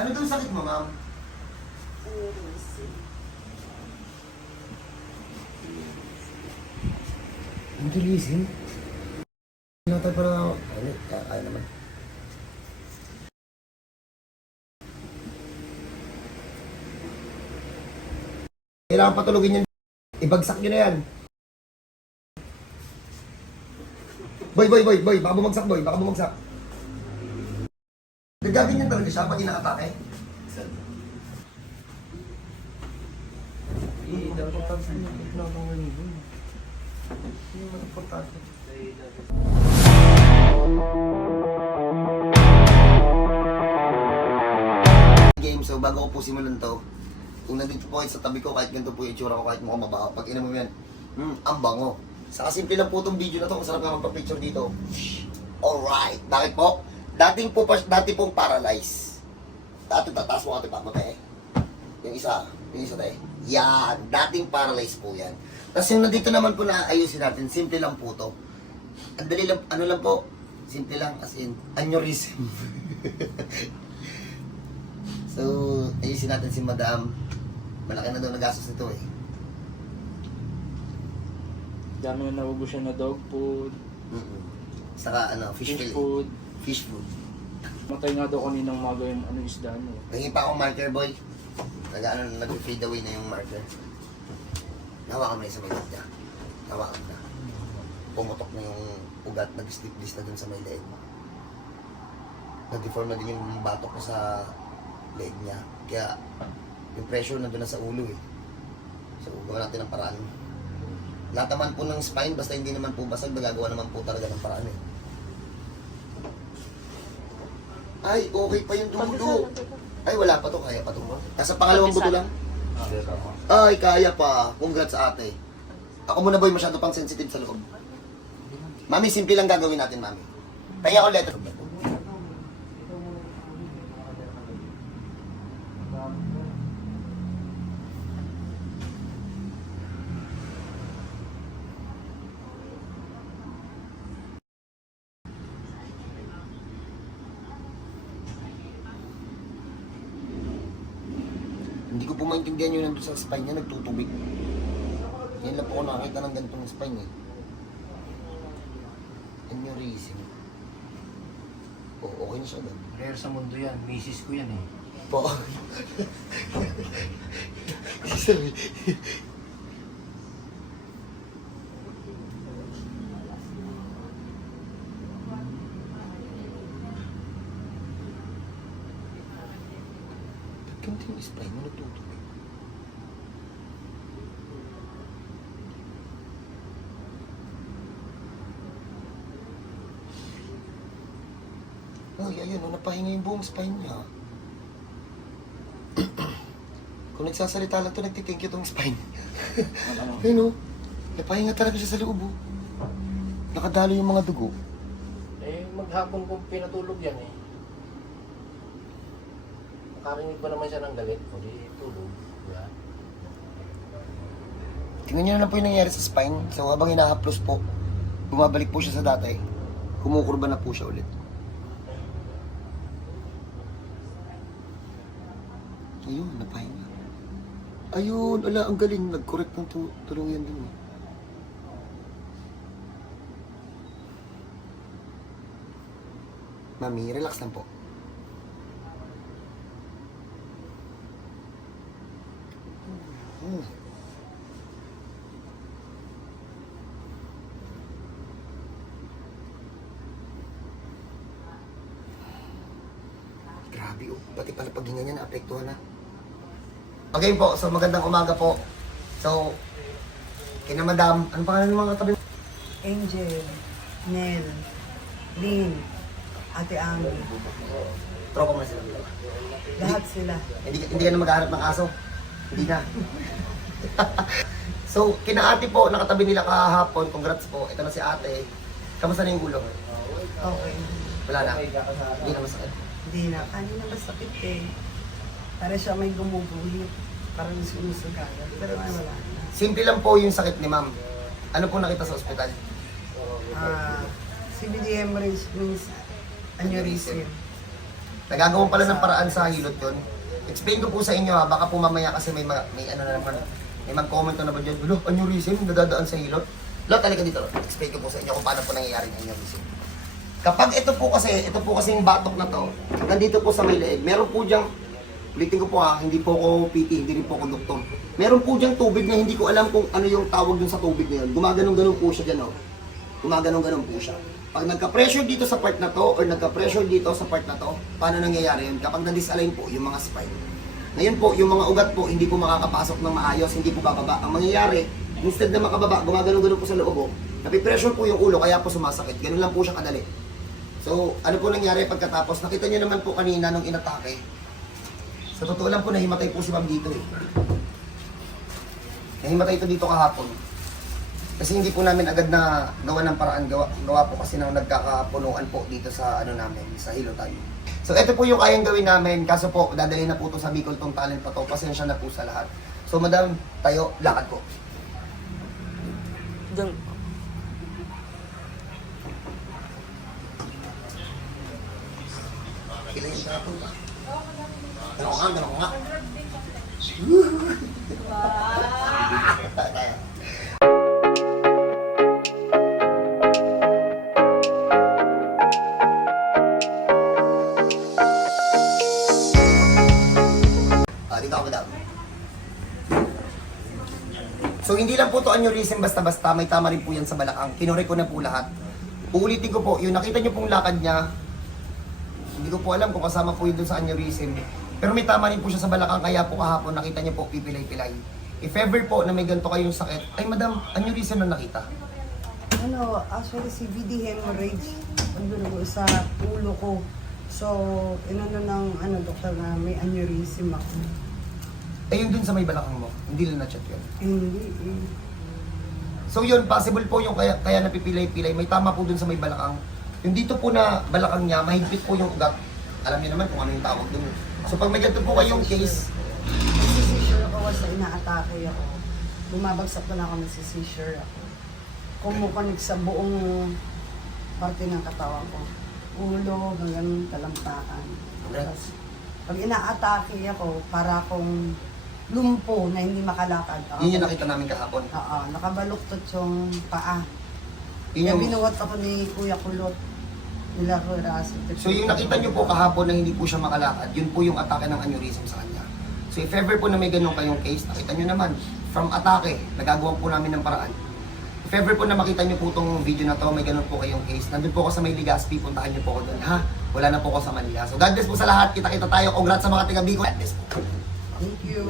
Ano daw sakit mo, ma'am? Aneurism? Ano tayo para... Ano? Kaya naman. Kailangan patulogin yan. Ibagsak nyo na yan. Boy, baka bumagsak, boy. Baka bumagsak. Nagagawin yan talaga siya pag inakatake. Dapat tapos na ng manibo. Hindi mo importante. Game, so bago ko po simulan to, kung nandito po kayo sa tabi ko, kahit ganito po yung itsura ko, kahit mukhang mabaho, pag ina mo yan, ang bango. Saka simple lang po itong video na to, masarap nga magpa-picture dito. Alright, bakit po? Dati pong paralyzed. Dati tataas mo ating pakmate. Yung isa tayo. Yan, dating paralyzed po yan. Tapos yung nandito naman po na ayusin natin, simple lang po to. Ang dali lang, ano lang po, simple lang, as in, aneurysm. So, ayusin natin si madam. Malaki na daw nagastos nito eh. Dami na naubos siya na dog food, Saka ano, fish food. Fish food. Matay nga daw kaninang maga yung ano isda niya. Nangin pa akong marker, boy. Nag-fade away na yung marker. Nahawakan mo na yung sa may leeg niya. Nahawakan na. Pumutok na yung ugat, nag-slip-list na dun sa may leeg. Nag-deform na din yung batok ko sa leeg niya. Kaya, yung pressure na dun na sa ulo eh. So, gawa natin ang paraan. Lahat naman po ng spine, basta hindi naman po basag, nagagawa naman po talaga ng paraan eh. Ay, okay pa yung dulo. Ay, wala pa to, kaya pa to. Nasa pangalawang buto lang. Ay, kaya pa. Congrats ate. Ako muna boy, masyado pang sensitive sa loob. Mami, simple lang gagawin natin, mami. Kaya ako letter. Hindi ko po maintindihan yun nandun sa spine niya, nagtutubig. Yan lang po ako nakakita ng ganitong spine eh. Aneurysm. Oo, okay na siya agad. Rare sa mundo yan. Misis ko yan eh. Po. Sorry. Ganito yung spine mo, nagtutubig. Uy, ayun, napahinga yung buong spine niya. Kung nagsasalita lang to, nagtithank you tong spine. Ayun o, napahinga talaga siya sa loob o. Nakadalo yung mga dugo. Eh, maghapon kong pinatulog yan eh. Nakarinig ba naman siya ng galit? O di tulog. Diba? Tingnan niyo na lang po yung nangyari sa spine. So habang ina-haplos po, bumabalik po siya sa dati. Kumukurba na po siya ulit. Ayun, napahinga. Ayun, ala, ang galing. Nag-correct ng tulong yan din. Mami, relax lang po. Grabe oh, pati pala paghinga niya naapektuhan na. Okay po, so magandang umaga po. So, kina madam, ano pangalan ng mga katabi? Angel, Nel, Lynn, Ate Ami, Tropa mo na sila dalawa. lahat sila. Hindi ka na maghahanap ng aso. Hindi na. So, kina ate po, nakatabi nila kahapon. Congrats po. Ito na si ate. Kamusta na yung gulong? Okay. Wala na. Hindi na masakit. Hindi na. Kanina masakit eh. Para siya may gumuguhit. Parang sinusugagan. Pero wala na. Simple lang po yung sakit ni ma'am. Ano po nakita sa ospital? CBD hemorrhage means aneurysm. Nagagawan pala ng paraan sa hilot yun. Explain ko po sa inyo ha, baka po mamaya kasi may ano na naman, may mag-comment na ba dyan, "Lo, aneurysm, nadadaan sa hilot." Lo, talaga dito, explain ko po sa inyo kung paano po nangyayari ang aneurysm. Kapag ito po kasi yung batok na to, nandito po sa may leeg, meron po diyang, ulitin ko po ha, hindi po ako PT, hindi rin po ako doktor. Meron po diyang tubig na hindi ko alam kung ano yung tawag dun sa tubig na yun. Gumaganong-ganon po siya dyan, oh. Gumaganong-ganon po siya. Pag nagka-pressure dito sa part na to, or nagka-pressure dito sa part na to, paano nangyayari yun? Kapag na-disalign po yung mga spine. Ngayon po, yung mga ugat po, hindi po makakapasok ng maayos, hindi po bababa. Ang mangyayari, instead na makababa, gumaganong-ganon po sa loob, oh. Napipressure po yung ulo, kaya po sumasakit. Ganun lang po siya kadali. So, ano po nangyari pagkatapos? Nakita niyo naman po kanina nung inatake. Sa totoo lang po, nahimatay po si Ma'am dito eh. Nahimatay ito dito kahapon. Kasi hindi po namin agad na gawa ng paraan. Gawa po kasi nang nagkakapunuan po dito sa ano namin, sa Hilotan. So, ito po yung kayang gawin namin. Kaso po, dadalhin na po ito sa Bicol tong talent pa to. Pasensya na po sa lahat. So, madam, tayo, lakad po. Diyan. Ilan yung tapon ba? Ganun ko nga. Dito ako madam. So hindi lang po to aneurysm basta-basta, may tama rin po yan sa balakang. Kinore ko na po lahat. Uulitin ko po, yung nakita nyo pong lakad niya, hindi ko po alam kung kasama po yun dun sa aneurysm. Pero may tama rin po siya sa balakang, kaya po kahapon nakita niyo po pipilay-pilay. If ever po na may ganito kayong sakit, ay madam, aneurysm na nakita. Ano, actually CVD hemorrhage. Ano sa ulo ko. So, inano ng doktor na may aneurysm ako. Ayun dun sa may balakang mo, hindi lang na-check yun. Hindi. So yun, possible po yung kaya napipilay-pilay, may tama po dun sa may balakang. Yung dito po na balakang niya, mahigpit po yung ugat. Alam niyo naman kung ano yung tawag dun. So pag may ganito po kayong case, Nagsisisure ako kasi inaatake ako. Bumabagsak na ako, nagsisisure ako. Kumukunik sa buong parte ng katawan ko. Ulo, hanggang talampakan. Tapos, pag inaatake ako, para akong lumpo na hindi makalakad. yun yung nakita namin kahapon. Oo, nakabaluktot yung paa. Yun Kaya yung, binuhat ako ni Kuya Kulot. Nila Horacio. so yung nakita nyo po kahapon na hindi po siya makalakad, yun po yung atake ng aneurysm sa kanya. So if ever po na may ganun kayong case, nakita nyo naman, from atake, nagagawa po namin ng paraan. If ever po na makita nyo po itong video na to, may ganun po kayong case, nandun po ako sa may Legazpi, puntahan nyo po ako doon, ha? Wala na po ako sa Manila. So God bless po sa lahat, kita-kita tayo, congrats sa mga taga Bicol. God bless po. Thank you.